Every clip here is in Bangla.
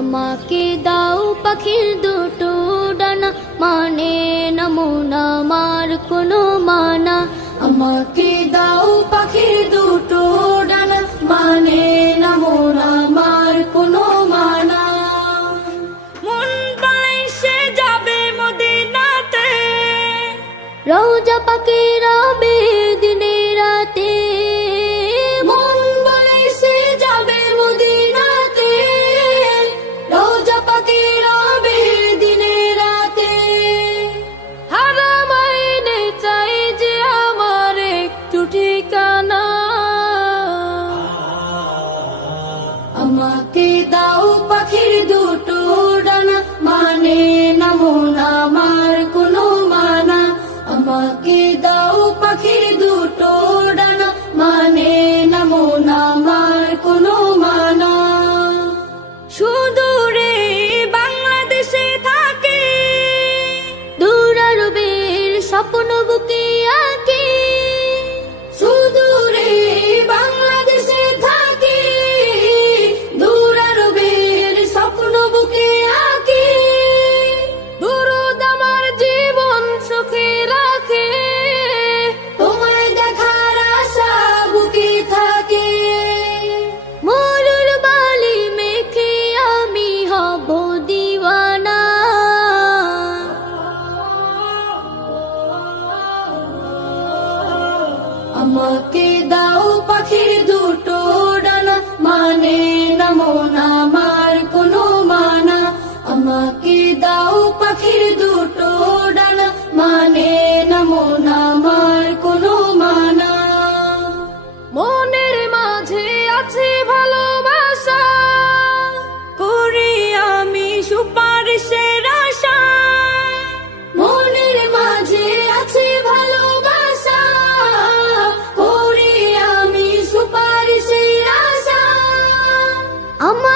আমাকে দাও পাখির দুটো ডানা। মানে নমুনা মন আমার কোনো মানা। আমাকে দাও পাখির দুটো ডানা। মানে নমুনা মন আমার কোনো মানা। মুম্বাই সে যাবে মদিনাতে। রওজা পাখিরা আমাকে দাও পাখির দুটো ডানা মানে নমোনা Ama.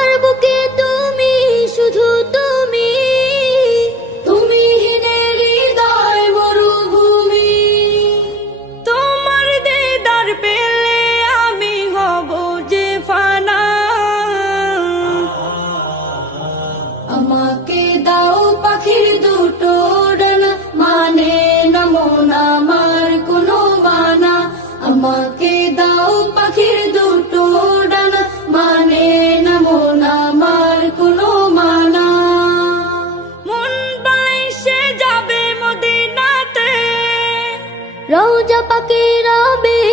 পূজা পাকেরা বে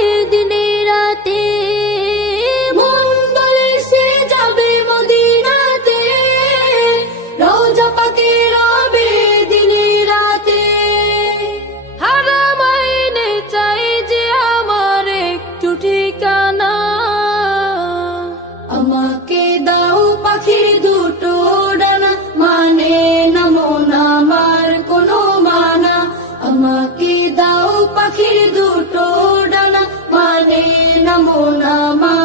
Rama.